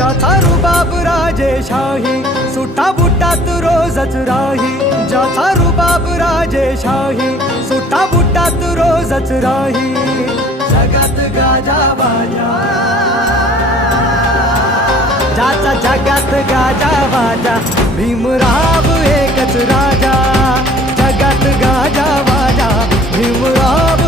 ज्याचा रुबाब राजेशाही, सुटा बुटात रोजच राही. ज्याचा रुबाब राजेशाही, सुटा बुटात रोजच राही. जगात गाजा बाजा, ज्याचा जगात गाजा बाजा, भीमराव एकच राजा. जगात गाजा बाजा, भीमराव